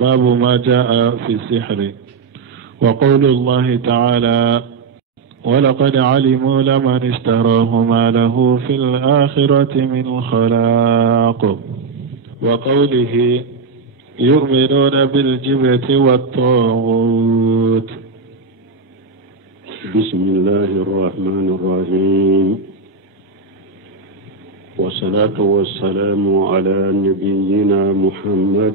باب ما جاء في السحر. وقول الله تعالى: ولقد علموا لمن اشتراه ما له في الآخرة من خلاق. وقوله: يؤمنون بالجبت والطاغوت. بسم الله الرحمن الرحيم، والصلاة والسلام على نبينا محمد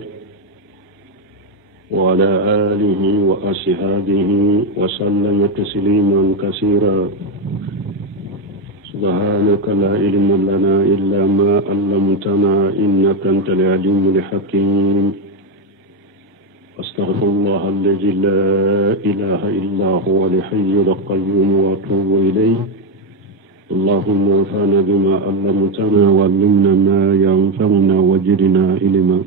وعلى آله وأصحابه وسلم تسليما كثيرا. سبحانك لا علم لنا إلا ما علمتنا إنك أنت العليم الحكيم. أستغفر الله الذي لا إله إلا هو الحي القيوم وأتوب إليه. اللهم انفعنا بما علمتنا وعلمنا ما ينفعنا وزدنا علما.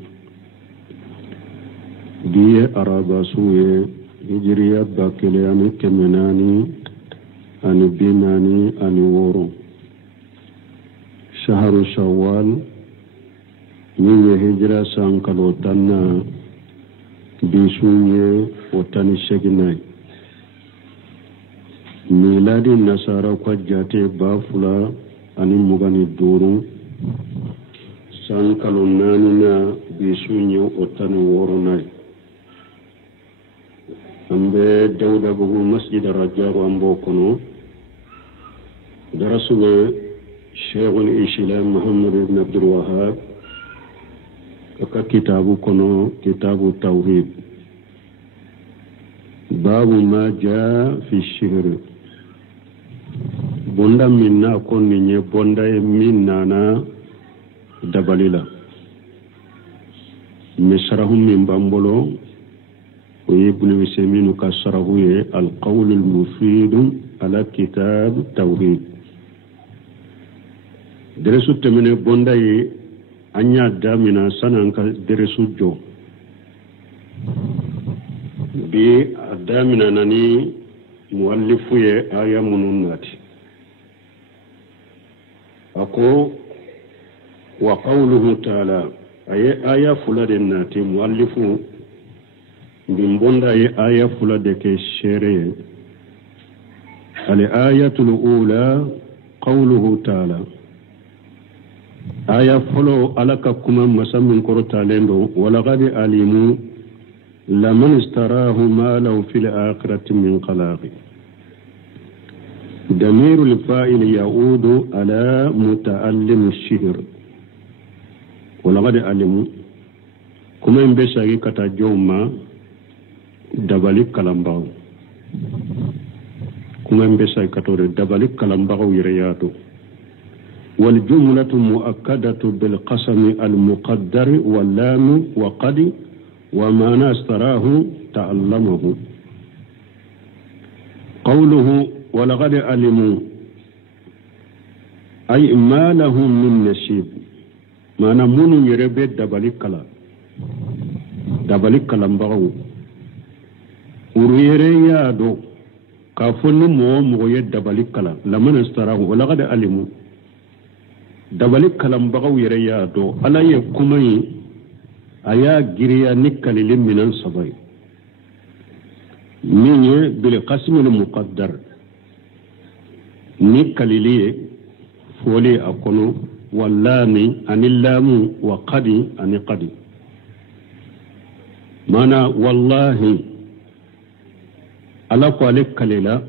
دي أرابا سوية هجرية باكلياني كمناني أني بيناني أني وورو. شهر شوال من هجرة سانكالوتانا بيسونية وتاني شجناي. ميلادي النصارى قجاتي بافلا أني مغاني دورو سانكالونانينا بيسونية وتاني ووروناي. ambe dawda bugu masjid ar-rajjar ambo kono darasuge shaykhul islam muhammad ibn abdul wahhab ka kitabu kono kitabu tawhid babu ma jaa fi shihr bonda minna konni nye bonda e minna na dabalila misrahum min bambolo ويبني ويسمينه كسره القول المفيد على كتاب التوحيد. درسوا التمنى بونداي أنيا دامنا سنة درسوا جو بي دامنا ناني مؤلفوية آية منوناتي أكو وقوله تعالى آية فلادناتي مؤلفو bimbonda ye aya fula de ke shere al ayatul ula qawluhu ta'ala aya fulo alaka kuma masamin korota lendo wala qad alimu laman istarahu ma lahu fil akhirati min qalaq ضمير الفاعل يعود على متعلم الشهر ولقد علموا كما ينبشر كتا جوما dabalik kalambaw kuma mbesa katore dabalik kalambaw yireyatu wal jumlatu muakkadatu bil qasam al muqaddar wal lam wa qad wa ma nastarahu ta'allamahu qawluhu wa laqad alimu ay ma lahum min nasib mana munu yirebe dabalik kalambaw uruyere yaado ka fonni mo ye dabalik kala lamana starahu wala qad alimu dabalik kalam bagaw yere yaado ala ye kumay aya giriya nikali minan sabay minye bil qasm al muqaddar nikali liye foli akono wallami anillamu wa qadi ani qadi mana wallahi ala ko ale kalela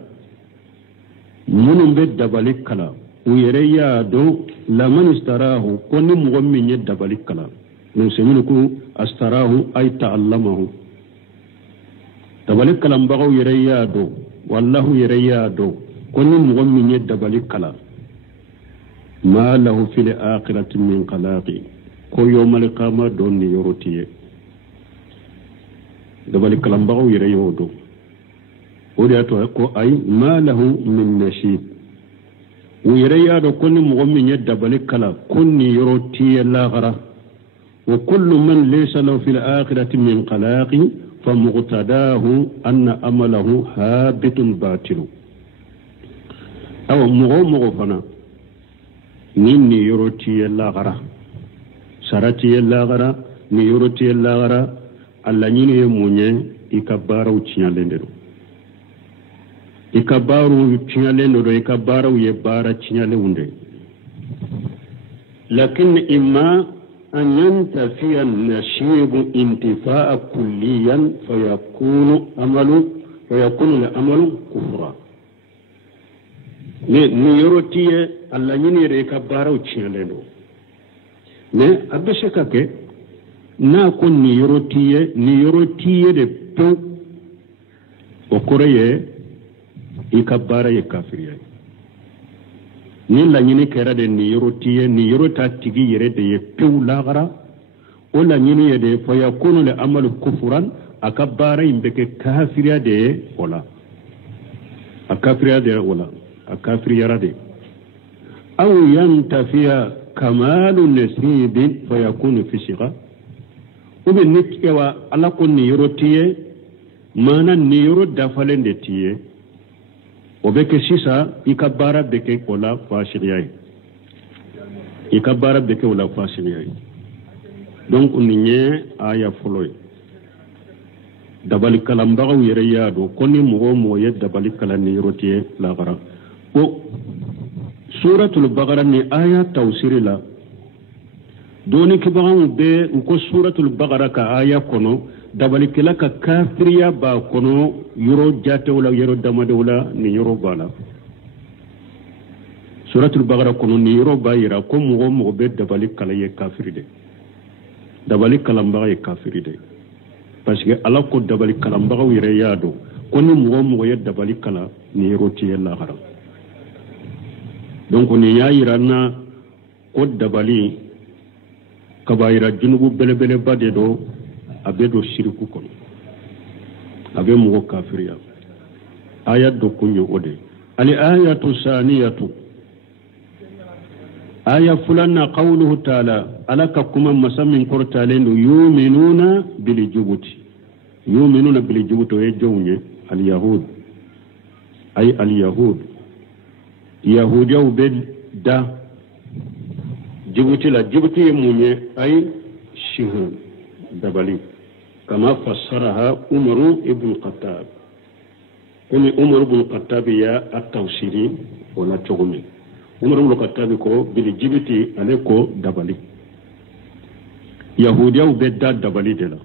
munum be dabalik kala uyere ya do la man istarahu konni mo min ye dabalik kala no seminu ko astarahu ay ta'allamahu dabalik kala mbago yere ya do wallahu yere ya do konni mo min ye dabalik kala ma lahu fil akhirati min qalaqi ko yawmal qiyamah don ni yorotiye dabalik kala mbago yere yodo ودياتو كو اي ما له من نشيد ويريا دو كل مغمن يدبل كلا كن يروتي الاغرى وكل من ليس له في الاخره من قلاق فمقتداه ان عمله هابط باطل او مغفنا نيني يروتي الاغرى سرتي الاغرى ني يروتي الاغرى alla ñini ye muñe i ka baaraw ciñalende do i ka baaraw ciñalende do i ka baaraw ye baara ciñalewunde lakin imma an yantafiya nashibu intifaa kulliyan fayakunu l'amalu kufra ni yoro tiye alla ñini ye i ka baaraw ciñalende do mais abbe shaka ke na ko ni yoro tiye de pew o koreye i ka baara ye kafiriya ni laɲini kɛra de ni yoro tiye ni yoro ta tigi yɛrɛ de ye pew lagara o laɲini ye de fa yakunu le amalu kufuran a ka baara in bɛ kɛ kafiriya de ye o la a kafiriya de o la a kafiriyara de aw yantafiya kamalu nasibin fa yakunu fisiga ube ni kewa ala ko ni yoro tiye mana ni yoro dafalen de tiye o be ke sisa i ka baara be ke o la fasiriya ye i ka baara be ke o la fasiriya ye donc nin ye aya fɔlɔ ye dabali kalanbagaw yɛrɛ y'a dɔn ko ni mɔgɔ o mɔgɔ ye dabali kalan ni yoro tiye lagara o suratul bagara ni aya tawsiri la doni kibaganw bɛ u ko suratul bagara ka aya kɔnɔ dabalikɛla ka kafiriya b'a kɔnɔ yɔrɔ jatew la yɔrɔ damadew la ni yɔrɔ b'a la suratul bagara kɔnɔ ni yɔrɔ b'a yira ko mɔgɔ o mɔgɔ bɛ dabali kala ye kafiri de dabali kalanbaga ye kafiri de parce que ala ko dabali kalanbagaw yɛrɛ y'a dɔn ko ni mɔgɔ o mɔgɔ ye dabali kala ni yɔrɔ tiye lahara donc ni y'a yira n na ko dabali kabayira junubu belebeleba de do a bɛ don shiriku kɔnɔ a bɛ mɔgɔ kafiriya aya dɔ kun ye o de ali ayatu saniyatu aya filanan qawluhu taala ala ka kuma masa min kɔrɔtalen do yuminuna bilijubuti o ye jɔnw ye aliyahud ay aliyahud yahudiyaw bɛ da jibuti la jibuti ye mun ye ay shihu dabali kama fassaraha umaru ibn khattab komi umaru ibn khattab ya at-tawsiri wala cogomi umaru ibn khattab ko bili jibuti ale ko dabali yahudiyaw bɛ da dabali de la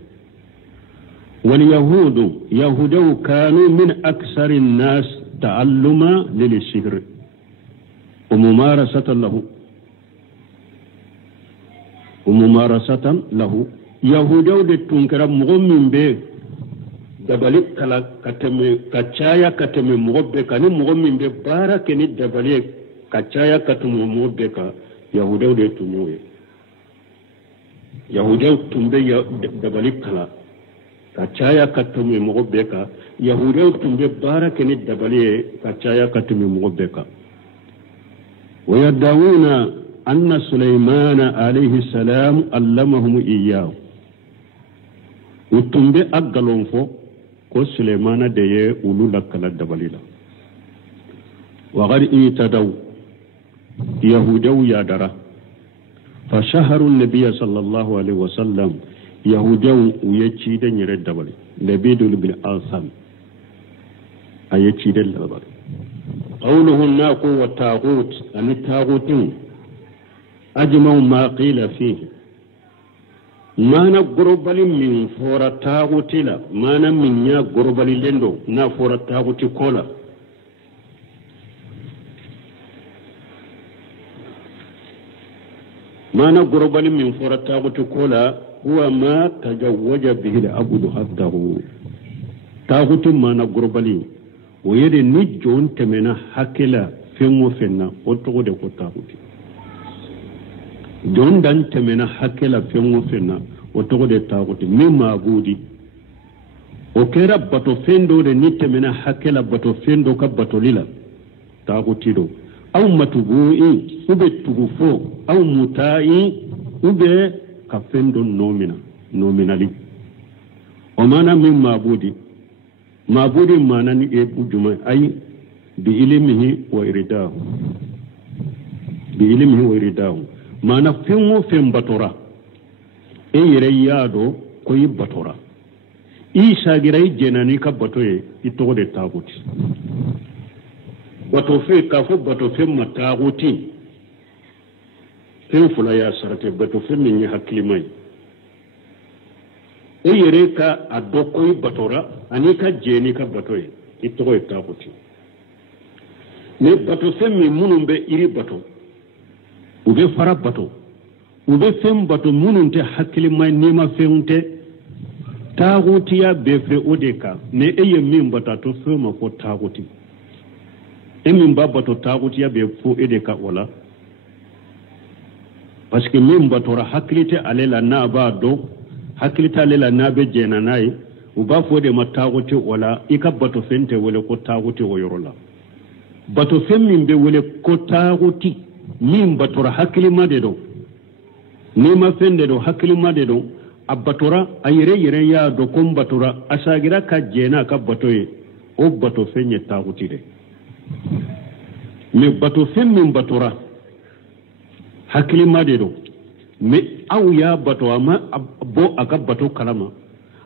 wal yahudiyaw kanu min aksari an-nas ta'alluma lil sihr wa mumarasatan lahu yahudaw de tunkara mɔgɔ min bɛ dabali kala ka caya ka tɛmɛ mɔgɔ bɛɛ kan ni mɔgɔ min bɛ baara kɛ ni dabali ye ka caya ka tɛmɛ mɔgɔ bɛɛ kan yahudaw de tun y'o ye yahudaw tun bɛ dabali kala ka caya ka tɛmɛ mɔgɔ bɛɛ kan yahudaw tun bɛ baara kɛ ni dabali ye ka caya ka tɛmɛ mɔgɔ bɛɛ kan wa yadawuna anna Sulaymana alayhi salam allamahum iyyahu utumbe agalon fo ko Sulaymana de ye ulu lakala dabali la wa qad itadaw yahudaw yadara fa shaharu an-nabiy sallallahu alayhi wa sallam yahudaw yaci de nyere dabali labidul bil asam ayaci de dabali qawluhu naqu wa taghut an taghutin أجمع ما قيل فيه ما نقربل من فورة تاغوتي لا ما نمن يا قربل لندو نا فورة تاغوتي كولا ما نقربل من فورة تاغوتي كولا هو ما تجوج به العبد حقه تاغوتي ما نقربل ويدي نجون تمنا حكلا فيمو فينا وتغودي كو تاغوتي jon dan temena hakela fengo fenna o togo de taguti mi mabudi o kera bato fendo de ni temena hakela bato fendo ka bato lila taguti do aw matubu'i ube tugufo aw mutai ube ka fendo nominali o mana mi mabudi mana ni e bujuma ay bi ilmihi wa iridahu mana fengo fen batora e yere yaado koyi batora isa girai jenani ka bato ye ito de taguti bato fe ka fo bato fe ma taguti fen fula ya sarate bato fe min ya haklimai e yere ka adokoi batora ani ka jeni ka bato ye ito de taguti ne bato fe min munun be iri bato ube fara bato ube fen bato munun te haklimai nima feunte taagutiya befe odeka ne eye min bata to fema ko taaguti emin babato taagutiya be fo edeka wala parce que min batora haklite alela na ba do haklite alela na be jena nay u ba fo de ma taaguti wala ika bato fente wala ko taaguti o yorola bato femmin be wala ko taaguti min batora haklima de do ni ma fende do haklima de do abatora ayere yere ya do kom batora asagira ka jena ka batoye o bato fenye taguti de me bato femmin batora hakili made do me aw ya bato ama bo aka bato kalama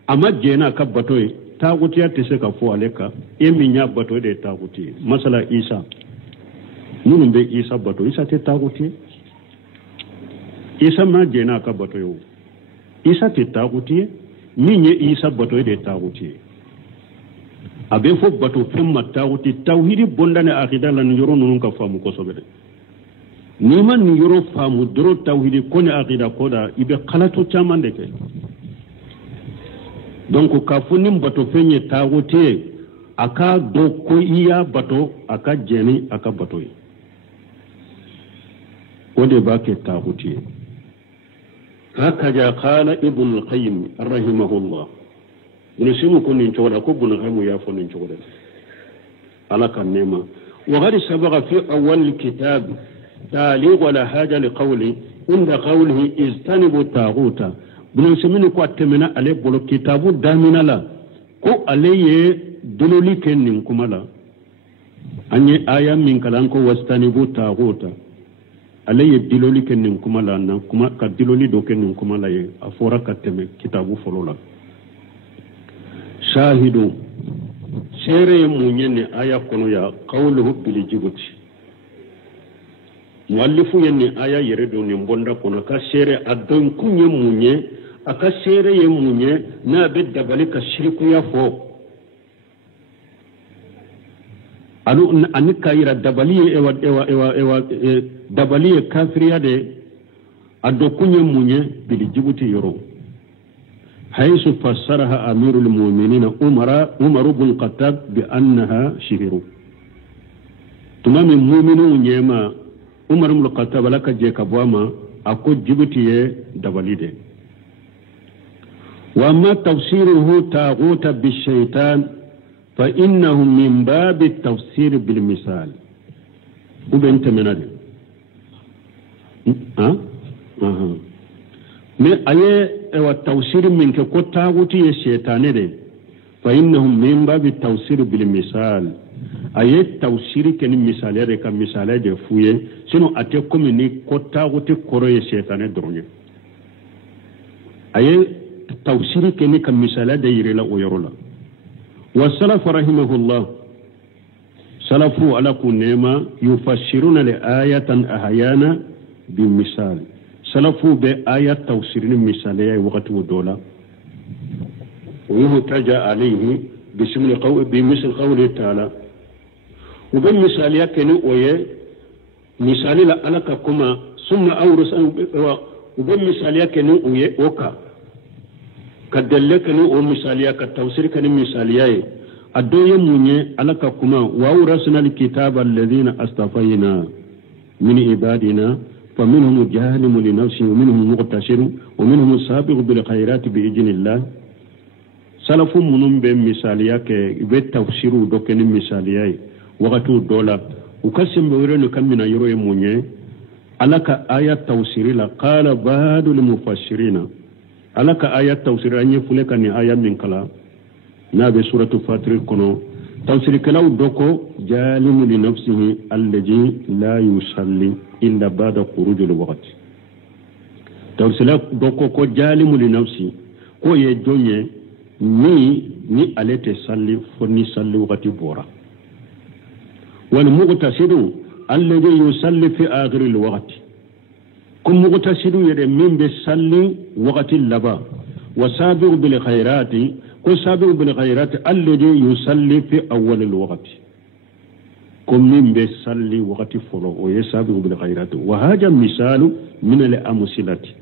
ama jena ka batoye taguti ya tese ka fo aleka eminya bato de taguti masala isa munun be isa bato isa te taguti isa ma jena ka batoyo isa te taguti minye isa bato de taguti abe fo bato femma taguti tawhidi bondane akida lan yoro nunun ka famu ko sobede ni man ni yoro famu doro tawhidi kone akida koda ibe khalato chamande ke donc ka funim bato fenye taguti aka do ko iya bato aka jeni aka bato yi ode ba ke taguti هكذا قال ابن القيم رحمه الله نسمكم ان تولى كبن غيم يافون ان تولى على كنما وغير سبق في اول الكتاب تعليق ولا حاجه لقوله عند قوله اجتنبوا الطاغوت بنسمين كو اتمنا عليه بلو كتاب دامنا لا كو عليه دلولي كنن كملا اني ايا من كلامكم واجتنبوا الطاغوت alaye diloli kenin kuma la na kuma ka diloli do kenin kuma la ye afora ka teme kitabu folola shahidu sere munyene aya kono ya qawluhu bil jibuti muallifu yenne aya yere do ne bonda kono ka sere adon kunye munye aka sere ye munye na be dabali ka shirku ya fo alu anika ira dabali ewa dabali kafiriya de adokunye munye bil jibuti yoro haythu fassaraha amirul mu'minin umar ibn khattab bi annaha shihiru tumami mu'minu nyema umar ibn khattab laka je kabwama ako jibuti ye dabali de wa ma tafsiruhu taghuta bi shaytan fa innahu min bab at-tafsir bil misal ubenta menade mais aye wa tawsir min ke ko taguti ye shaytane de fa innahum min babi tawsir bil misal aye tawsir ken misalere ka misale de fuye sino ate komini ko taguti koro ye shaytane dronye aye tawsir ken ka misale de yirela o yorola wa salaf rahimahullah salafu ala kunema yufassiruna li ayatan ahyana بمثال سلفوا بآيات توسير مثالية وقت ودولة ويهتجى عليه بمثل قوله تعالى وبالمثالية كانوا ويه مثالي لألك كما ثم أورس وبالمثالية كانوا ويه وكا كدلة كانوا ومثالية كالتوسير كانوا مثالية أدو يموني ألك كما وأورسنا الكتاب الذين أصطفينا من عبادنا فمنهم الجاهل لنفسه ومنهم مغتشر ومنهم السابق بالخيرات بإذن الله سلف منهم بمثالية بالتفسير دوكن مثالية وقت الدولة وكسم بورن كم من يروي مونيه ألك آيات توسير قال بعض المفسرين ألك آيات توسير أن يفلك أن آيات من كلا نابي سورة فاتر كنو توسير كلاو دوكو جالم لنفسه الذي لا يصلي إلا بعد خروج الوقت توسير دوكو كو جالم لنفسه كو يجوني ni alete salli fonni salli wakati bora wal muqtasidu alladhi yusalli fi akhir al waqti kum muqtasidu yede min be salli wakati laba wasabiqu bil khairati ko sabiqu bil khairati alladhi yusalli fi awwal al waqti kum min be salli wakati folo o yasabiqu bil khairati wa hada misalu min al amsilati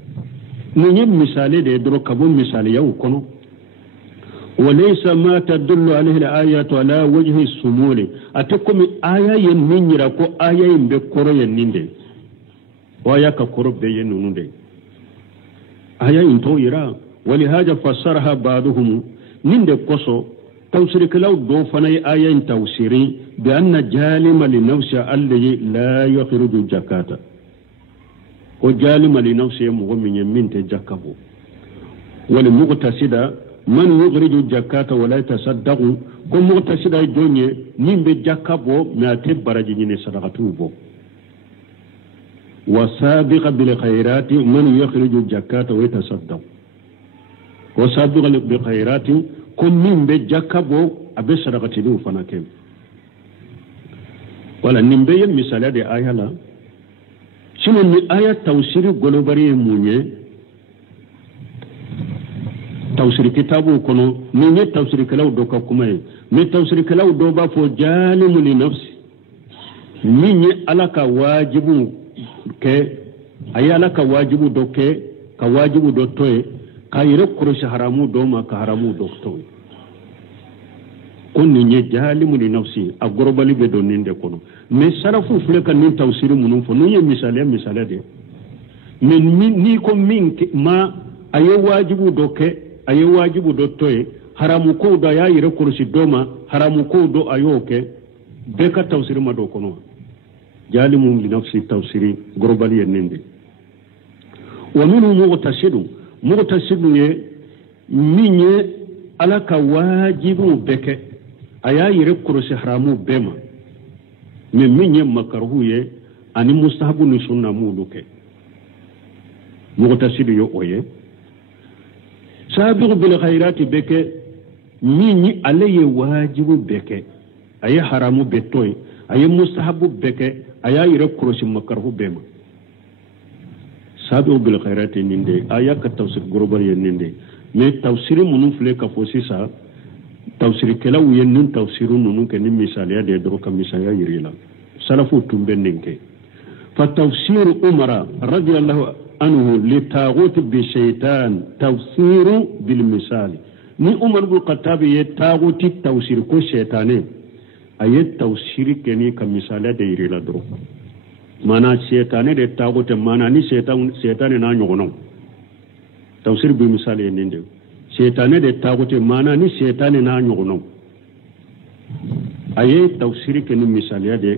ni misale de dro kabon misale yaw kono وليس ما تدل عليه الآيات على وجه السمول أتكم آية ينمينيرا كو آية ينبكورو ينيندي وآية كورو بينونودي آية ينتو يرا ولهذا فسرها بعضهم نيندي كوسو توسيرك لو دو فناي آية توسيري بأن جالم لنفس الذي لا يخرج الزكاة وجالم لنفس مغمين من تجكبو ولمغتسدا من يخرج الزكاة ولا يتصدق كم مغتسد الدنيا من بجكبو ما تبرج من صدقته وسابق بالخيرات من يخرج الزكاة ويتصدق وسابق بالخيرات كم من بجكبو أبي صدقته فنكم ولا نمبي مثال هذه آية لا شنو آية توسير غلوبري مونيه tawsir kitabu kono ni ne tawsir kalaw do ka kuma me tawsir kalaw do ba fo jalimu li nafsi ni ne alaka wajibu ke ay alaka wajibu do ke ka wajibu do toy ka yire kurushi haramu do ma ka haramu do toy kon ni ne jalimu li nafsi a gorobali be do ninde kono me sarafu fule kan ni tawsir munum fo ni misale de men ni ko min ma ay wajibu do ke aye wajibu do toye haramu ko do ya yire kursi doma haramu ko do ayoke be ka tawsir ma do kono jalimu li nafsi tawsiri globali yenende wa minhu muqtasidu ye minye alaka wajibu beke aya yire kursi haramu bema me minye makarhu ye ani mustahabu ni sunna muluke muqtasidu yo oye سابق بالخيرات بك ميني عليه واجب بك أي حرام بتوي أي مستحب بك أي يركروش مكره بما سابق بالخيرات نندي أي كتوسير غروبر ينندي مي توسير منو فلك فوسيسا توسير كلاو ينن توسير نونو كني مثاليا دي درو كمثاليا يريلا سلفو تمبننك فتوسير عمر رضي الله أنه لتاغوت بالشيطان توسير بالمثال ni umar bin khattab ye taguti tawsir ko shaytane ayet tawsir keni ka misala de irila dro mana shaytane de taguti mana ni shaytane na nyogono tawsir bi misale ninde shaytane de taguti mana ni shaytane na nyogono ayet tawsir keni misala de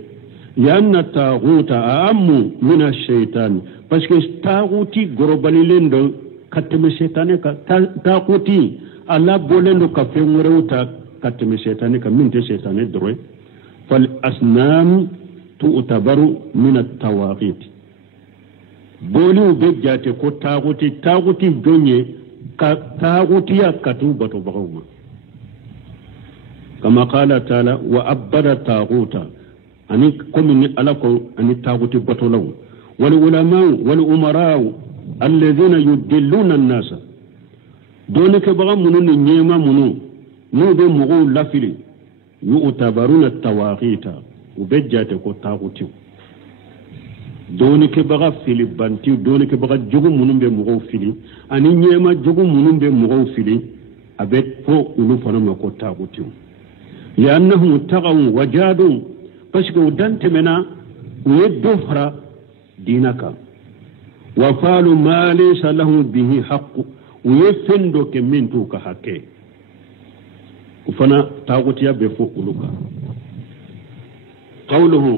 لأن الطاغوت أعم من الشيطان parce que taguti gorobalilendo katme shaytane ka taguti ala bolendo ka fengureuta katme shaytane ka minte shaytane droy fal asnam tu'tabaru min at-tawaqit boli ubejate ko taguti donye ka taguti ya katu bato baguma kama qala ta'ala wa abada taguta ani komini alako ani taguti bato law wal ulama wal umara alladhina yudilluna an-nas donke baga munu ni nyema munu no be mugo lafili yu'tabaruna at-tawaqita ubejate ko taguti donke baga fili banti donke baga jogu munu be mugo fili ani nyema jogu munu be mugo fili abe fo ulu fana ko taguti ya annahum tagaw wajadu parce que dante mena yedofra dinaka wa falu ma laysa lahu bihi haqq yefendo ke mintu ka hakke ufana tagutia be fo uluka qawluhu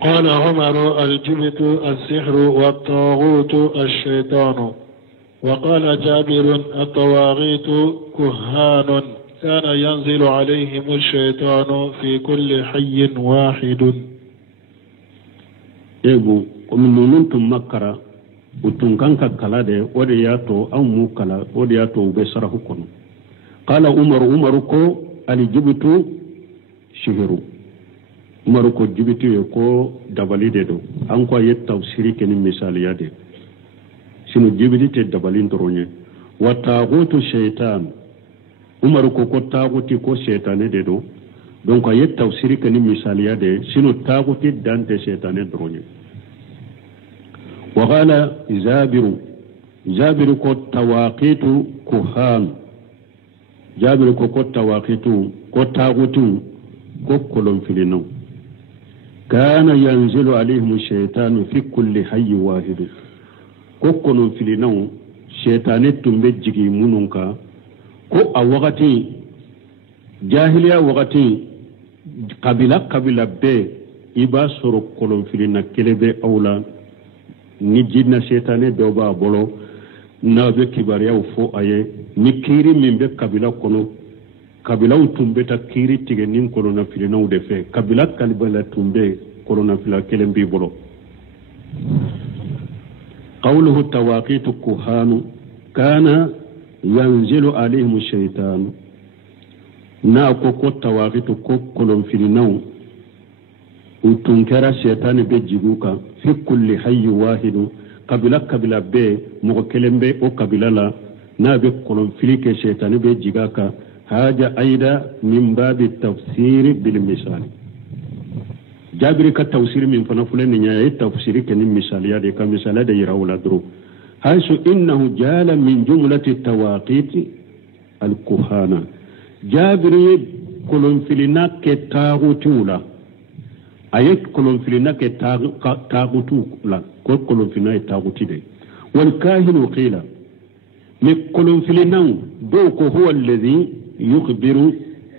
قال عمر الجبت السحر والطاغوت الشيطان وقال جابر الطواغيت كهان كان ينزل عليهم الشيطان في كل حي واحد ego ومن نونتم مكرا utunkanka kala de o de yato an mu kala o de yato ube sarahu kono qala umaru ko al-jibtu shihiru umaru ko jibtu ko dabali de do an ko yet tafsiri ken misaliya de sinu jibti te dabalin doronye wa tagutu shaytan umaru ko taguti ko shaytane de do donc yet tafsiri ken misaliya de sinu taguti dante shaytane doronye wa qala jabiru ko tawaqitu kuhan jabiru ko tawaqitu ko tagutu ko kolon filino kana yanzilu alaihim shaytanu fi kulli hayy wahid ko kolon filino shaytane tumbe jigi mununka ko a wakati jahiliya wakati kabila be iba soro kolon filina kelebe awla ni jinna shaytane do ba bolo na be kibariya fo aye ni kiri min be kabila kono kabila tumbe ta kiri tige nin kolona filina de fe kabila kalbala tumbe kolona fila kelembi bolo qawluhu tawaqitu kuhanu kana yanzilu alaihim shaytan na ko tawaqitu ko kolon filina utunkera shaytan be jiguka fi kulli hayy wahid kabila be mo kelembe o kabila la na be kolon filike shaytan be jigaka haja aida min babi tafsir bil misal jabiri ka tafsir min fana fulani nya tafsir ken misaliya de ka misala de yarawla dro haythu innahu jala min jumlati tawaqit al kuhana jabiri kolon filina ke tagutula ayet kolon filina ke tagutula ko kolon filina taguti de wal kahinu qila mi kolon filina do ko huwa alladhi yukhbiru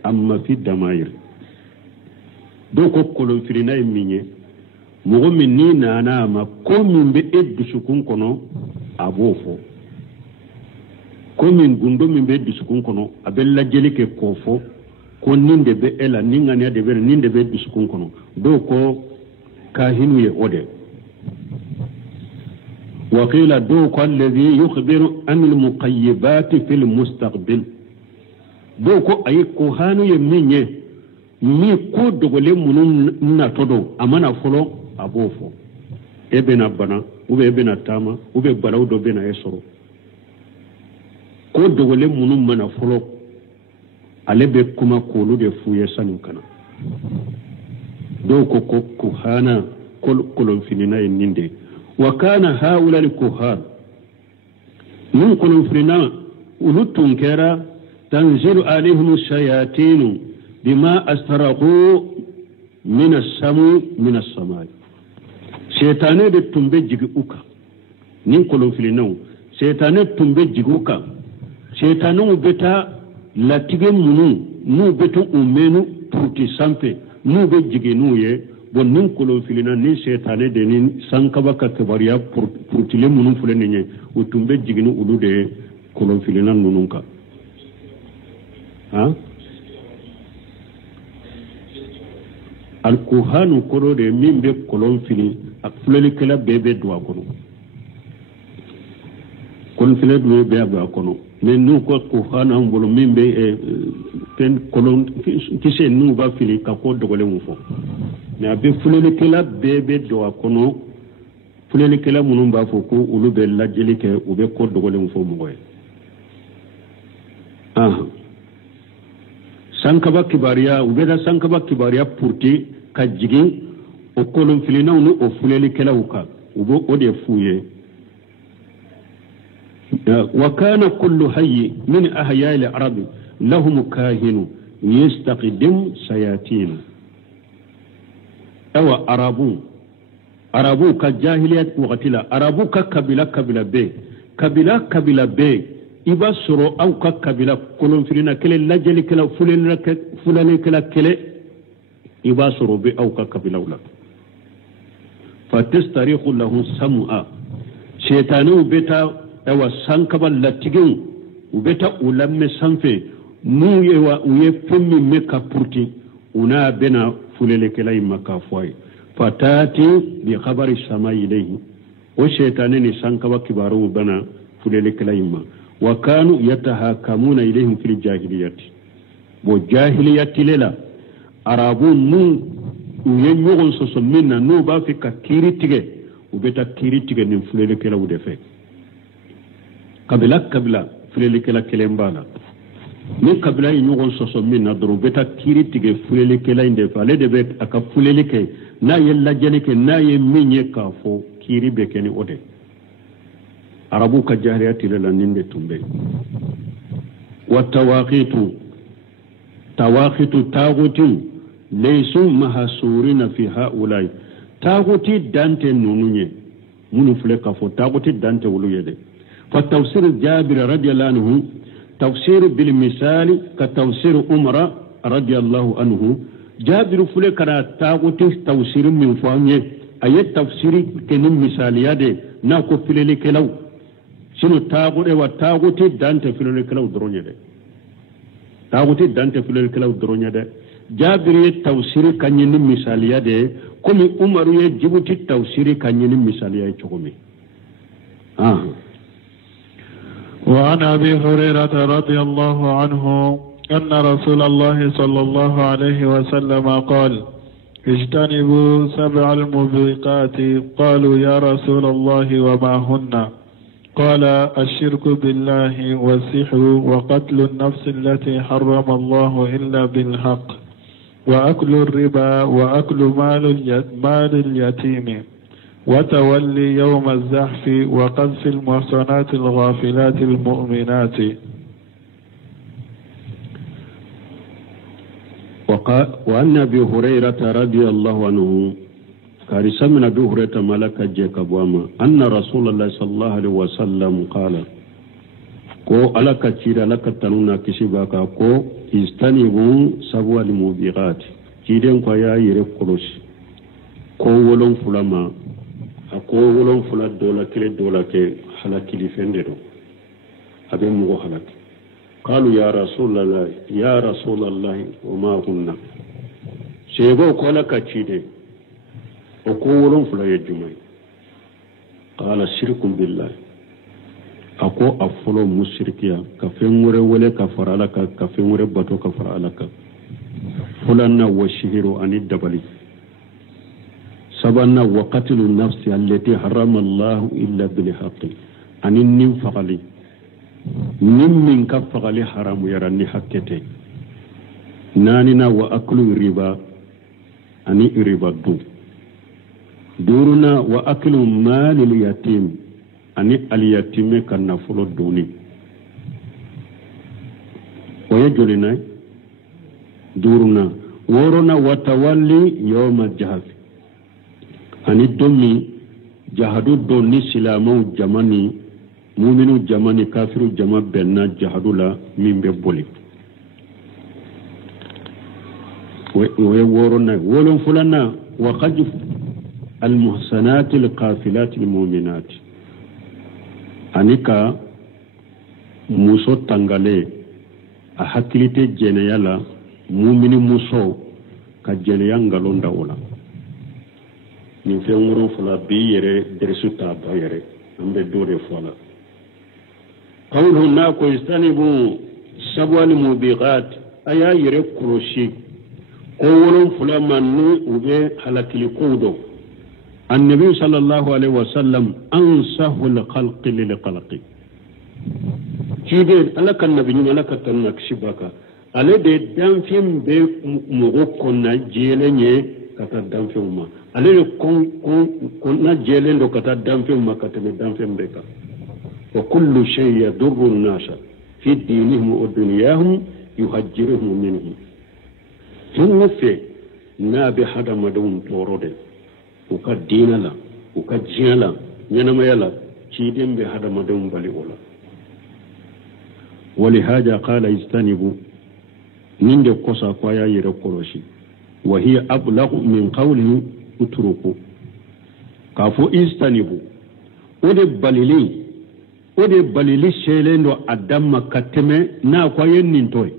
amma fi damair do ko kolon filina minye mogo min ni nana ma ko min be eddu sukun kono abofo ko min gundo min be eddu sukun kono abella jelike kofo ko ninde be ela ningani ade be ninde be eddu sukun kono do ko kahinu ye ode وقيل دوك الذي يخبر عن المقيبات في المستقبل دوكو أي كوهانو يميني مي كو دوغولي منو ناتودو أمانا فلو أبوفو إبنا بنا وبي إبنا تاما وبي بلاو دو بنا يسرو كو دوغولي منو منا فلو ale be kuma kolu de fuye sanu kana do ko kuhana kolon finina ninde wa kana haula al kuhan min kolon finina ulutun kera tanzilu alaihim shayatin bima astaraqu min as-samu min as-samai shaytane de tumbe jigi uka nin kolon finina shaytane tumbe jigi uka shaytanu beta latige munu nu betu umenu puti sampe nu be jigenu ye bon nin kolon filina ni shaytane de ni sankaba ka kabariya purtile munu fulene nye utumbe jigenu ulu de kolon filina nununka ha al kuhanu koro de mimbe kolon fili akfuleli kala bebe dwa kono kolon fili dwa bebe kono mais nous ko hana mbolo mimbe pen kolon kise nu ba fili ka ko dogole mu fo na be fulele kala bebe do akono fulele kala munum ba fo ko ulu be lajeli ke ube ko dogole mu fo mo goy sankaba kibariya ube da sankaba kibariya purti ka jigi o kolon fili na nu o fulele kala uka ubo o de fuye وكان كل حي من أحياء العرب لهم كاهن يستقدم سياتين أو عربو كجاهلية وقتلا عربو كقبيلة كبيلة بي إبا سرو أو كقبيلة كلهم فينا كلا لجل كلا فلان كلا كلا إبا سرو بي أو كقبيلة ولا فتستريخ له سمعا شيطانو بيتا ewa sankaba latigin ubeta ulamme sanfe mu yewa uye fummi meka purti una bena fulele kela imaka fwai fatati bi khabari samai ilayhi o shaytanini sankawa kibaru bana fulele kalayma wa kanu yatahakamuna ilayhim fil jahiliyyati bo jahiliyyati lela arabu nu uyen yogon soso minna no ba fi ka kiritige ubeta kiritige nin fulele kalawu defe kabila fulele kala kelembala ni kabila yi yogon soso minna doro beta kiritige fulele kala inde fale de be aka fulele ke na yella jenike na ye minye kafo kiri be keni ode arabu ka jahiliyati lela ninde tumbe wa tawaqitu tagutu laysu mahsurina fi haulai taguti dante nununye munu fule kafo taguti dante wuluyede fa tafsir jabir radiyallahu anhu tafsir bil misali ka tafsir umar radiyallahu anhu jabir fule kana taguti tafsir min fanye ayat tafsiri kenin misaliyade na ko filele kelaw sino tagude wa taguti dante filele kelaw dronyede taguti dante filele kelaw dronyede jabir ye tafsiri kanyini misaliyade komi umaru ye jibuti tafsiri kanyini misaliyade chokomi وعن أبي هريرة رضي الله عنه أن رسول الله صلى الله عليه وسلم قال اجتنبوا 7 الموبقات قالوا يا رسول الله وما هن قال الشرك بالله والسحر وقتل النفس التي حرم الله إلا بالحق وأكل الربا وأكل مال اليتيم وتولي يوم الزحف وقذف المحصنات الغافلات المؤمنات. وأن أبي هريرة رضي الله عنه كارثة من أبي هريرة ملك جيكابواما أن رسول الله صلى الله عليه وسلم قال كو ألك تشير لك تنونا كشباكا كو استنبوا 7 الموبقات جيدن كويا يرقلوش كو ولون فلما ko wolon fula dola ke halaki di fendero abe mugo halaki qalu ya rasulullah wa ma kunna sego ko la kacide o ko wolon fula ye jumay qala shirkum billahi ako afolo mushrikiya ka fengure wole ka farala ka fengure bato ka farala ka fulanna wa shihiru anid dabali سبنا وقتل النفس التي حرم الله إلا بالحق أن ننفقلي من كفقلي حرام يراني حكتي ناننا وأكل الربا أني الربا دورنا وأكل مال اليتيم أني اليتيم كان نفل الدوني ويجلنا دورنا ورنا وتولي يوم الجهاد ani domi jahadu donni silamu jamani mu'minu jamani kafiru jama benna jahadula min be boli we worona wolon fulana wa qajf al muhsanat al qafilat al mu'minat anika muso tangale a hakilite jeneyala mu'mini muso ka jeneya ngalonda wala min fenguru fula bi yere dersuta ba yere ambe dore fula qawlu na ko istanibu 7 mubiqat aya yere kuroshi ko wolon fula mannu ube halakili kudo annabi sallallahu alaihi wasallam ansahu alkhalqi lil khalqi kide alaka nabi ni alaka tannak shibaka ale de danfim be mugo konna jelenye kata danfim ma ale kon na jelendo kata damfe makata me damfe mbeka wa kullu shay yadurru an-nasa fi dinihim wa dunyahum yuhajjiruhum minhu thumma fi nabi hada madum torode uka dinala uka jela nyana mayala chidem be hada madum bali wala ولهذا قال استنبوا من دي قصا قايا يرقروشي وهي أبلغ من قوله اتركوا كافو استنبوا ودي balili shelendo adamma kateme na kwayen nintoy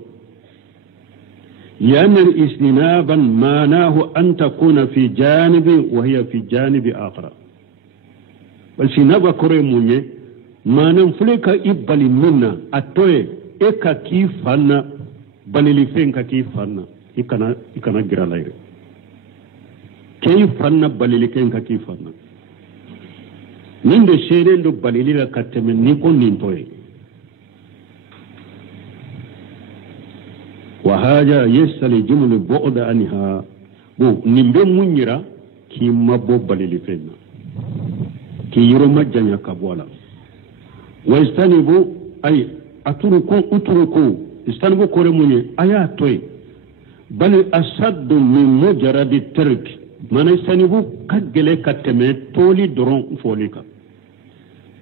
لأن الاستنابا معناه أن تكون في جانب وهي في جانب آخر sinaba kore munye manan fuleka ibali minna atoye eka ki fanna balili fenka ki fanna ikana gira layre kay fanna balili kenka ki fanna ninde shere ndo balili la kateme niko nintoye wa haja yasali jumlu bu'da anha bo nimbe munyira ki mabbo balili fenna ki yiro majjanya kabwala wa istanibu ay utruku istanibu kore munye aya toy bal asaddu min mujarrad at-tark mana istanibu kagele kateme toli doron folika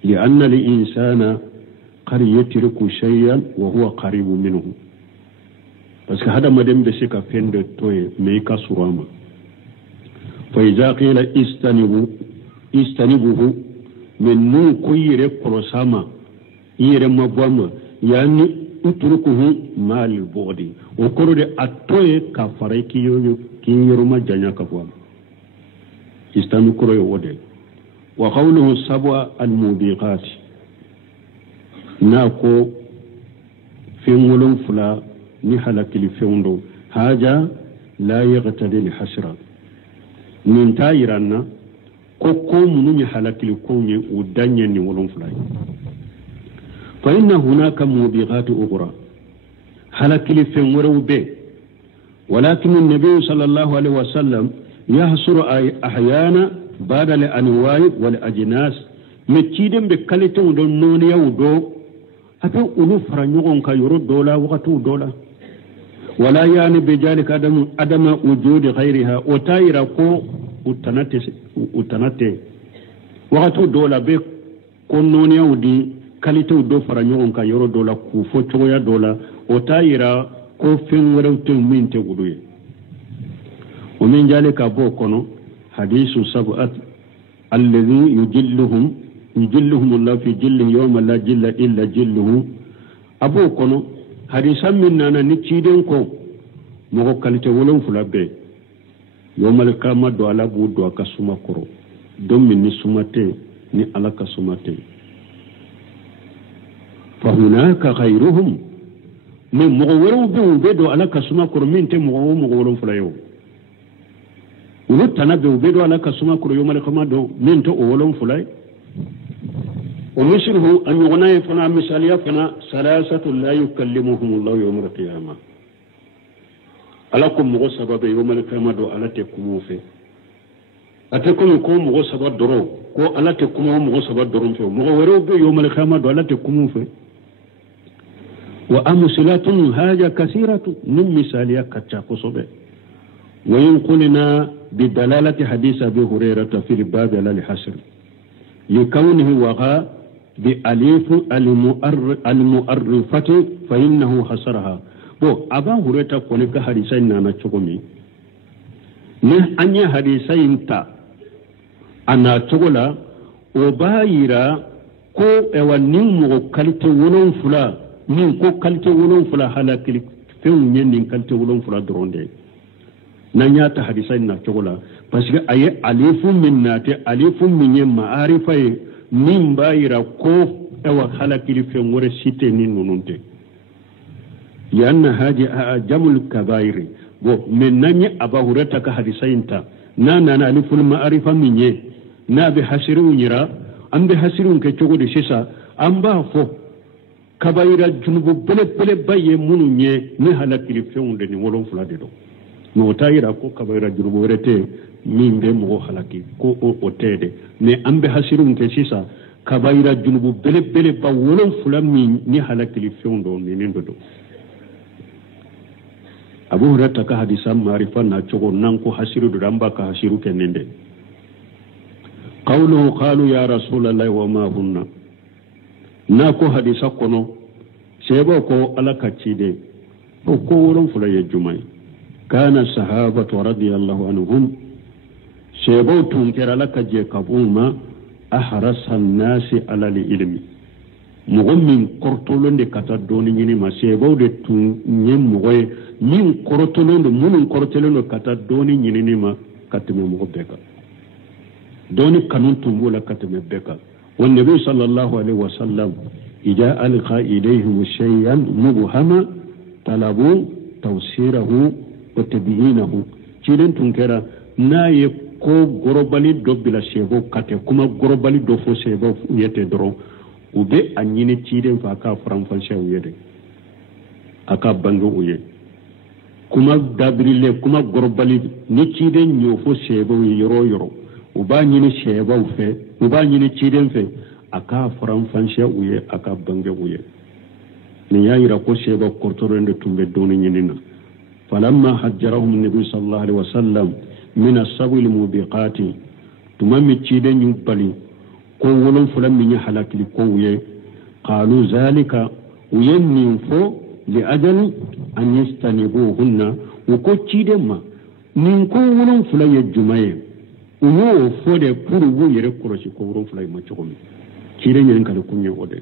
li anna li insana qad yatruku shay'an wa huwa qaribun minhu parce que hada madem be sika fende toy me ka surama fa iza qila istanibuhu min nu kuyire kolosama yire mabwama yani utrukuhu mal bodi o korode atoye ka faray ki yoruma janya ka bwama istanu koro yo wode wa qawluhu sab'a al mubiqat nako fi ngolon fula ni halakili fewndo haja la yaqtadi al hasra min tayiranna ko munu ni halakili ko ni udanya ni wolon fulay fa inna hunaka mubiqat ukhra halakili fewro be walakin an-nabiy sallallahu alaihi wasallam yahsuru ahyana bada li anwa'i wal ajnas mekidem be kalite don non yawdo ato ulu faranyon ka yoro dola wakatu dola wala yani be jalika adama wujudi ghairiha o tayira ko utanate wakatu dola be ko non yawdi kalite do faranyon ka yoro dola ku fo choya dola o tayira ko fenwere minte guduye o min jalika bo kono hadisu sab'at alladhi yujilluhum Allah fi jillihi yawma la jilla illa jilluhu abo kono hadisan min nana ni ciden ko mo kalite wolon fulabe yawmal kama do ala bu do ka suma koro don min ni sumate ni ala ka sumate fa hunaka ghayruhum min mo woro be do ala ka suma koro min te mo wolon fulayo ulu tanabe be do ala ka suma koro yawmal kama do min to wolon fulay ومثله أن يغنى فنا مثاليا فنا ثلاثة لا يكلمهم الله يوم القيامة ألاكم مغصبة يوم القيامة دو ألا تكمو في أتكم يكون مغصبة درو كو ألا تكمو مغصبة درو في مغورو بي يوم القيامة دو ألا تكمو في وأمثلة هاجة كثيرة من مثاليا كتاكو صبي وينقلنا بدلالة حديث أبي هريرة في الباب على الحسر لكونه وغا بأليف المؤرفة فإنه حسرها بو أبا هريرة كونك حديثين نانا تشغمي نه أني حديثين تا أنا تقولا وبايرا كو اوا نيمو كالتي ولون فلا نين كو كالتي ولون فلا حالا فيون نين كالتي ولون فلا دروندي نانياتا حديثين نا تقولا parce que aye alifu minnate alifu minye maarifa ye min bayira ko ewa halakili fen wore site ni nununte yanna haji jamul kabairi bo men nanye aba hurata ka hadisainta na alifu maarifa minye na be hasiru nyira ambe hasiru ke chogode sisa amba fo kabaira junubu bele baye mununye ni halakili fen wonde ni wolon fulade do no tayira ko kabaira junubu werete min be mo halaki ko o tede mais ambe hasirun ke sisa kabaira junubu bele ba wolon fulam ni halaki fewndo ni nindo do abu hurata ka hadisa marifa na chogo nan ko hasiru do damba ka hasiru kenende qawluhu qalu ya rasulullah wa ma hunna na ko hadisa kono sebo ko alaka cide ko wolon fula ye jumai kana sahabatu radiyallahu anhum sebo tunkera laka je kabuma ahrasan nasi ala ilmi mu'min kortolonde kata doni nyini ma sebo de tun nyem moy min kortolonde munun kortolonde kata doni nyini ni ma katme mo beka دوني كانون تنبولا كتم بكا والنبي صلى الله عليه وسلم إذا ألقى إليهم شيئا مبهما طلبوا توسيره وتبيينه جيلن تنكرا نا يكو غروبالي دو بلا شيبو كاتي كما غروبالي دو فو شيبو يتي درو وبي أنيني تيدن فاكا فرانفانشا ويدي أكا بانغو ويدي كما دابريلي كما غروبالي نتيدن يوفو شيبو يرو يرو uba nyini sheba ufe uba nyini chiden fe aka faranfansha uye aka bange uye ni yayira ko sheba kortorende tumbe doni nyinina falamma hajjarahum nabi sallallahu alaihi wasallam min as-sabil mubiqati tumami chiden nyubali ko wolon fulam min halakli ko uye qalu zalika uyenni fo li ajal an yastanibuhunna ko chiden ma nin ko wolon fulaye jumaye uyo fode puru yere korosi ko wuron fulay ma cogomi cire nyen kan kunye ode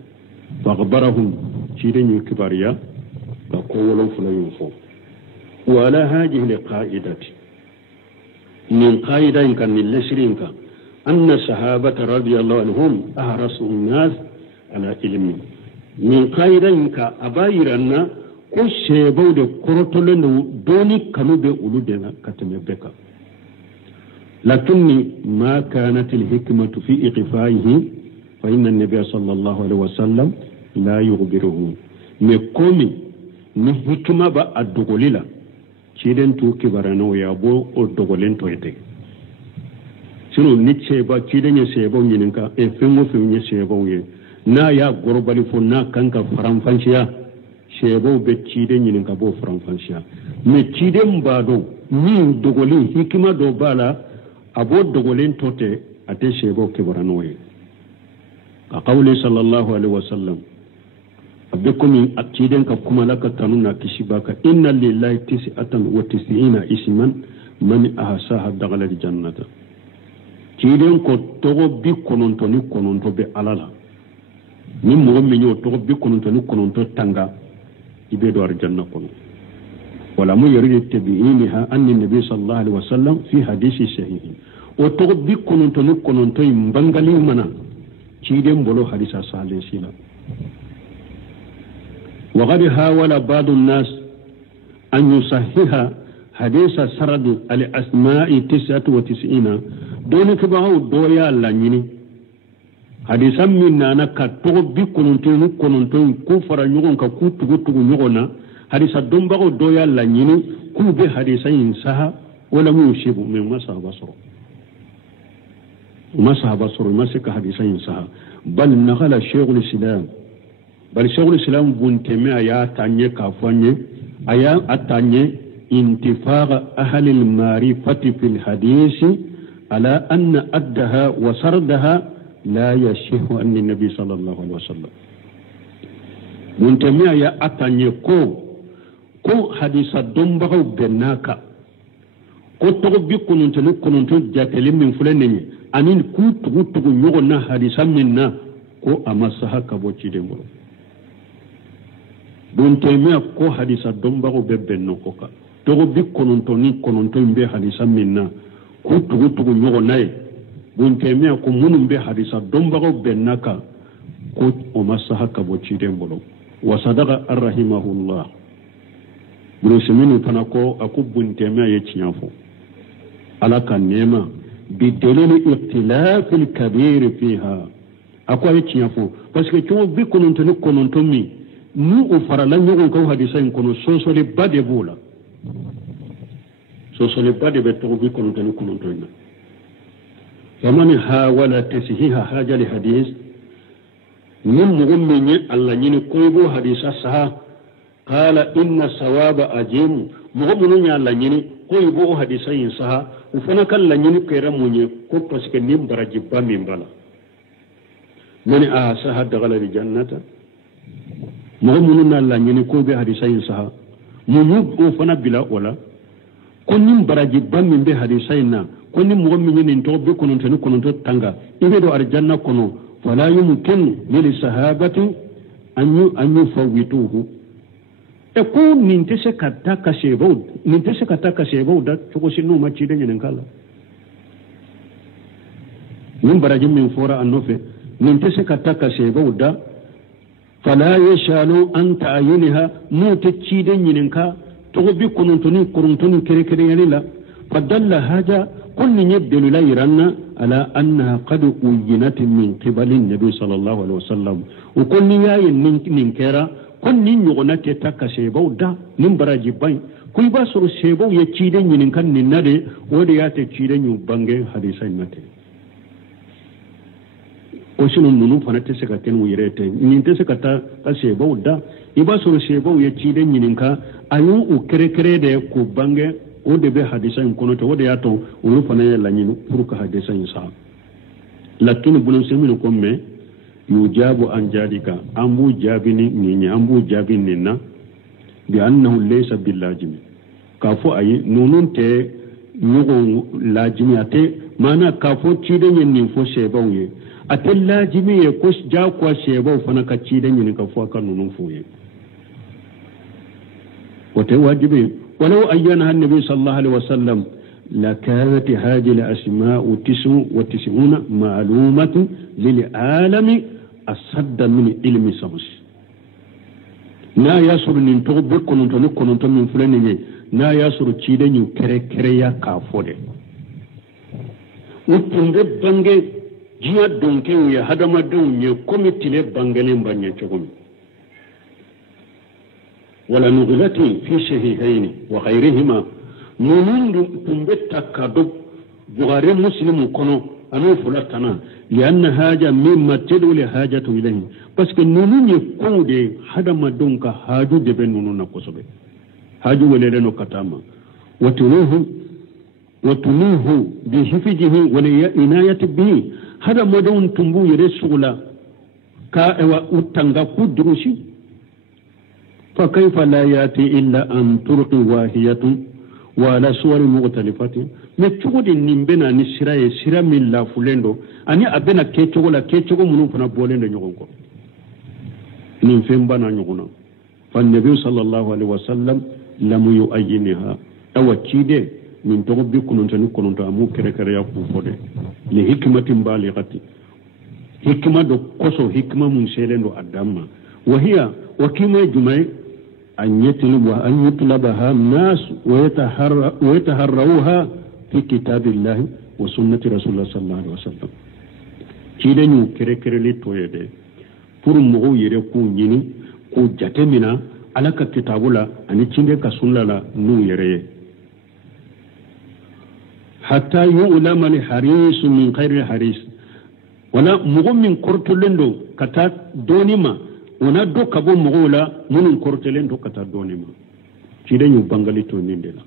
fa khabarahum cire nyen kibariya ka ko wolon fulay fo wala hadhihi alqaidati min qaida in kan lishrinka anna sahabata radiyallahu anhum ahrasu an-nas ala ilmi min qaida in ka abayiranna ko shebawde korotolendo doni kanube uludena katame beka لكن ما كانت الحكمة في إقفائه فإن النبي صلى الله عليه وسلم لا يخبره مكومي نحكمة بأدغوليلا كيدن تو كبرانو يابو أدغولين تويتي سنو نتشيبا كيدن يسيبو ينكا فيمو يسيبو نا يا غربالي فو نا كانكا فرانفانشيا شيبو بكيدن ينكا بو فرانفانشيا مكيدن بادو نين دغولين حكمة دو بالا أبو دغولين توتي أتشي بو كبرانوي كقولي صلى الله عليه وسلم أبكم أكيدن كما لك تنونا كشباك إن لله 99 اسما من أحساها دخل الجنة كيدن كو توغو بي كونونتوني كونونتو بي ألالا من مغمي يو توغو بي كونونتوني كونونتو تنغا يبيدو الجنة كونو ولم يريد تبيينها أن النبي صلى الله عليه وسلم في حديث صحيح وتغبي كنونتو يمبنغالي منا كيدم بلو حديث صالح سيلا وقد حاول بعض الناس أن يصحح حديث سرد الأسماء 99 دون كبهو دويا لانيني حديثا من أنا كتغبي كنونتو كفر نيغون كوتو نيغونا hadisa dombago doya la nyini kube hadisa insaha wala mushibu min masahaba suru masika hadisa insaha bal nakhala shaykhul islam bunteme aya tanye kafanye aya atanye intifaqa ahli al-marifati fil hadisi ala anna addaha wa sardaha la yashihu an nabi sallallahu alaihi wasallam bunteme aya atanye ko hadisa dombagaw bennaka ko togo bi kononto jatele min fulenenye anin ku tugu nyogo na hadisa minna ko amasaha kabo cidembolo don temia ko hadisa dombagaw be benno ko ka togo bi kononto mbe hadisa minna ku tugu nyogo nae don temia ko munum be hadisa dombagaw bennaka ko amasaha kabo cidembolo wa sadaqa arrahimahullah Brusemini panako akubun temia yechinyafo alaka nema bidelili ikhtilafi al-kabir fiha akwa yechinyafo parce que tu bi kononto mi nu ufara la nyogo ko hadisa kono sosole bade bola sosole bade be to bi kononto ina famani ha wala tasihiha haja li hadis nim mugummenye alla nyini ko hadisa saha قال إن الثواب أجيم مغمون يالا نيني كوي بو حديثا ينسها وفنا كان لنيني كيرا موني كو باسكو نيم براجبا من بلا من آسها دغل الجنة مغمون يالا نيني كو بي حديثا ينسها مونيو وفنا بلا ولا كون نيم براجبا من بي حديثا ينا كون نيم مغمون ينتو بي كنونتو تانغا إبدو الجنة كنو فلا يمكن للصحابة أن يفوتوه ko ninte se kataka shebau da choko sinu machide nyenkala min baraji min fora annofe min tese kataka sheba uda fala yashalu an ta'yinha muta ciden yininka to bi kununtuni kere yanila fadalla haja kullu yabdulu la yiranna ala annaha qad uyinat min qibali nabi sallallahu alaihi wasallam wa kullu yayin nin kera kunni nyugona ke taka sheba uda min baraji bai kuy ba suru sheba ya ciden yininkan ninnade wodi ya te ciden yu bange hadisa nate o sinu nunu fana te seka ken wirete nin te seka ta sheba uda iba suru sheba ya ciden yininka ayu u kere de ku bange o de be hadisa in kono to wodi ya to ulu fana ya lanyinu pour ka hadisa in sa lakin bunun seminu komme yujabu an jadika ambu jabini ni ambu jabini na bi annahu laysa billajimi kafo ayi nunun te nyugo lajimi ate mana kafo ciden yin fo shebawye ate lajimi ye ko ja kwa shebaw fana ka ciden yin kafo ka nunun foye wote wajibi walau ayyana annabi sallallahu alaihi wasallam لكانت هذه الأسماء 99 معلومة للعالم أصد من علم سمس na yasuru nin to be kononto min fulani ne na yasuru cide ni kere ya kafode utunde bange jiya donke ya hadama don ye committee le bangale mbanye chogomi wala nughilati fi shahihayn wa ghayrihima munundu tumbe takado bukhari muslim kono anu fulatana lianna haja mimma tadul hajatu ilayhi parce que nunu ni konde hadama donka haju de ben nunu na kosobe haju welele no katama watunuhu bi hifjihi wa inayati bihi hadama don tumbu yere sugula ka ewa utanga kudrushi fa kayfa la yati illa an turqi wahiyatun wa ala suwar mughtalifatin me chugudi nimbena ni sira min la fulendo ani abena kechogo munu fana bolendo nyogonko nin femba na nyogona fa nabi sallallahu alaihi wasallam lam yu'ayinha awachide min to bi kununta amu kere ya ku fode li hikmatin balighati hikma do koso hikma mun selendo adamma wa hiya wa kima jumai an yutlabaha nas wa yataharrawha fi kitabillahi wa sunnati rasulullah sallallahu alaihi wasallam cide ñu kere li toyede pour mo yere ku ñini ku jatemina alaka kitabula ani cinde ka sunnala nu yere hatta yu'lama li haris min khairi haris wala mo min kortolendo kata donima ona do kabo mo la mun kortolendo kata donima cide ñu bangali to nindela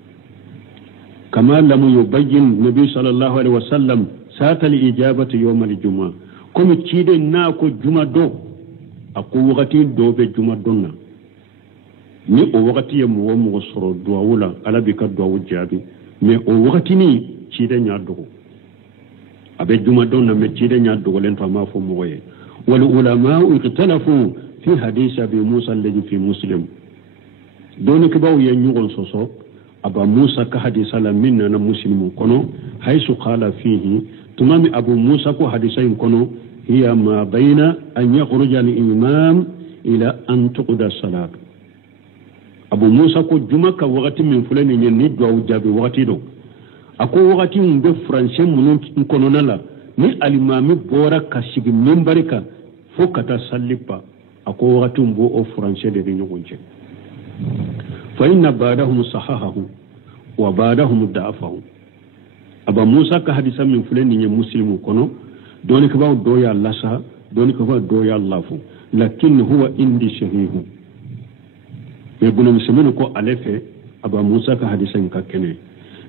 كما لم يبين النبي صلى الله عليه وسلم ساعة الإجابة يوم الجمعة كم تشيد ناكو جمعة دو أكو وقتي دو بجمعة دونا ni o wakati ya muwa soro duwawula ala bika duwawu jabi me o wakati ni chide nya dogo abe juma donna me chide nya dogo len fa ma fo muwe wal ulama ikhtalafu fi hadith abi musa alladhi fi muslim doni ke bawo ye nyugon soso aba musa ka hadisa la minna na muslimu kono haysu qala fihi tumami abu musa ko hadisa in kono hiya ma baina an yakhruja al imam ila an tuqda salat abu musa ko jumaka wakati min fulani ni do jabi wakati do ako wakati mbe français munun kono nala ni alimami bora kashigi membarika fokata salipa ako wakati mbo o français de nyugonje fa inna badahum sahahahu wa badahum da'afahu aba musa ka hadisa min fulani ni muslimu kono doni ka ba do ya lasa doni ka ba do ya lafu lakin huwa indi shahihu ibn muslimin ko alefe aba musa ka hadisan ka kene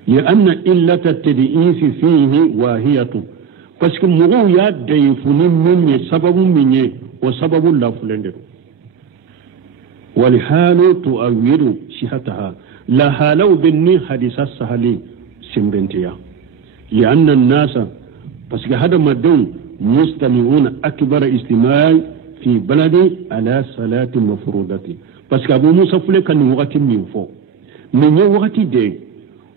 li anna illata tad'if fihi wahiyatu parce que mo ya dayfuni min sababu minye wa sababu la fulende wal halu tu'awidu shihataha la halu binni hadisa sahali simbentiya li anna an-nasa parce que hada madun mustami'una akbar istima'i fi baladi ala salati mafrudati parce que abu musa fule kan wakati min fo mais ne wakati de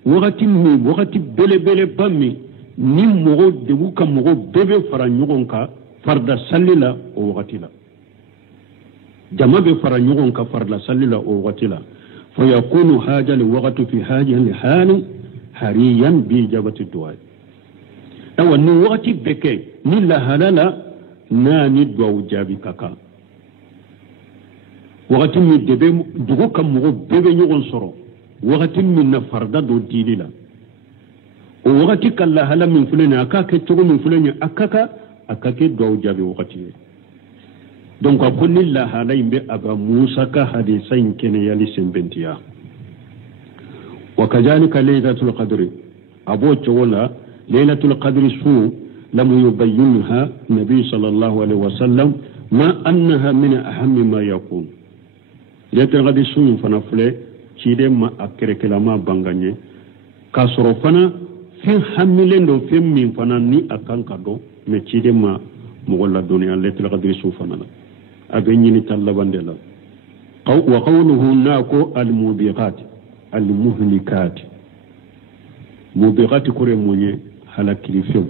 wakati mi wakati bele bammi ni mogo debu ka mogo bebe fara ɲɔgɔn ka farda salli la o wagati la jama be fara ɲɔgɔn ka farda salli la o wagati la fa yakunu haja li waqtu fi haja li hali hariyan bi ijabati du'a awa ni wagati beke ni la halala na ni du'a jabi kaka wagati mi debe dugu ka mogo bebe ɲɔgɔn sɔrɔ wagati min na farda do dili la o wagati ka lahala min filɛ nin a k'a kɛ cogo min filɛ nin a ka kɛ duwawu jaabi wagati ye donc a ko ni lahala in bɛ a ka musa ka hadisa in kɛnɛyali senbɛntiya wa kadhalika laylatul qadri a b'o cogo la laylatul qadri su lam yubayyinha nabi sallallahu alaihi wasallam ma annaha min ahammi ma yakun laylatul qadri su in fana filɛ ciden ma a kɛrɛkɛlama banganye k'a sɔrɔ fana fen hamilen do fen min fana ni a kan ka dɔn mɛ ciden ma mɔgɔ ladɔnniya laylatul qadri su fana la a bɛ ɲini ta laban de la wa qawluhu na ko almubiqat almuhlikat mubiqat kore mun ye halakili fɛnw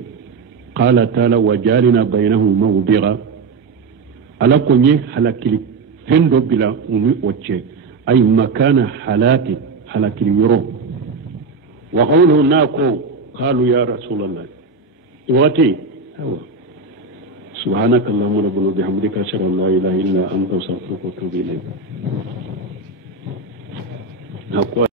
qala taala wa jarina bainahum mawbiqa ala ko ye halakili fɛn dɔ bila u ni o cɛ ay makana halaki halakili yɔrɔ wa qawluhu na ko قالوا يا رسول الله واتي سبحانك اللهم ربنا وبحمدك اشهد ان لا اله الا انت استغفرك واتوب اليك